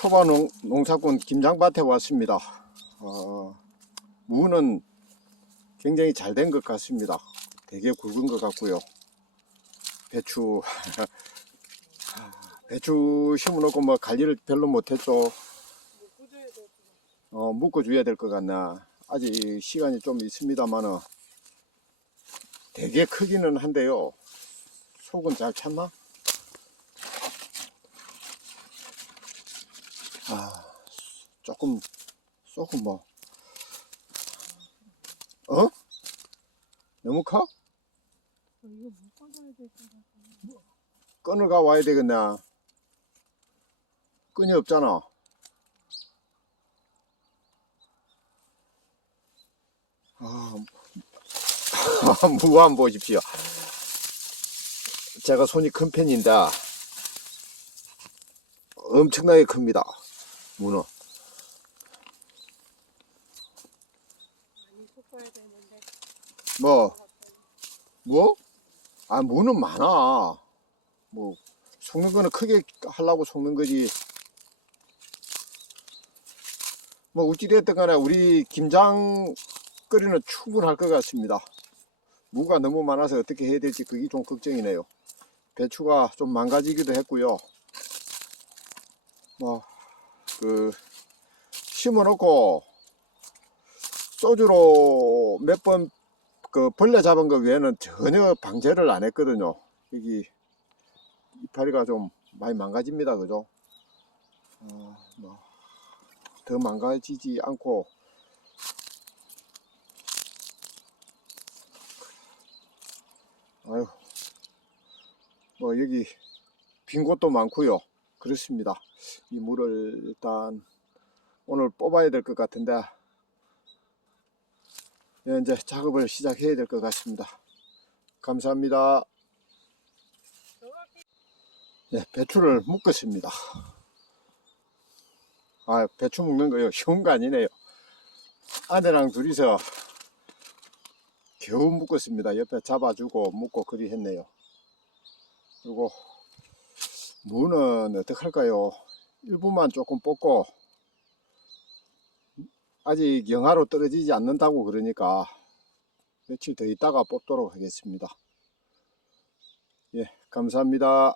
초반 농, 농사꾼 김장밭에 왔습니다. 어, 무는 굉장히 잘 된 것 같습니다. 되게 굵은 것 같고요. 배추 배추 심어놓고 뭐 관리를 별로 못했죠. 어, 묶어줘야 될 것 같나. 아직 시간이 좀 있습니다만은 되게 크기는 한데요. 속은 잘 찼나? 아, 조금, 조금 뭐, 어? 너무 커? 이거 못 꺼져야 될것 같아. 끈을 가 와야 되겠네. 끈이 없잖아. 아, 무한 보십시오. 제가 손이 큰 편인데 엄청나게 큽니다. 문어. 뭐, 뭐? 아, 무는 많아. 뭐, 속는 거는 크게 하려고 속는 거지. 뭐, 어찌됐든 간에 우리 김장 끓이는 충분할 것 같습니다. 무가 너무 많아서 어떻게 해야 될지 그게 좀 걱정이네요. 배추가 좀 망가지기도 했고요. 뭐, 그, 심어 놓고 소주로 몇 번 그 벌레 잡은 거 외에는 전혀 방제를 안 했거든요. 여기 이파리가 좀 많이 망가집니다. 그죠? 어, 뭐, 더 망가지지 않고 아유 뭐 여기 빈 곳도 많고요. 그렇습니다. 이 물을 일단 오늘 뽑아야 될 것 같은데 예, 이제 작업을 시작해야 될 것 같습니다. 감사합니다. 예, 배추를 묶었습니다. 아, 배추 묶는 거요. 쉬운 거 아니네요. 아내랑 둘이서 겨우 묶었습니다. 옆에 잡아주고 묶고 그리 했네요. 그리고 무는 어떡할까요? 일부만 조금 뽑고 아직 영하로 떨어지지 않는다고 그러니까 며칠 더 있다가 뽑도록 하겠습니다. 예, 감사합니다.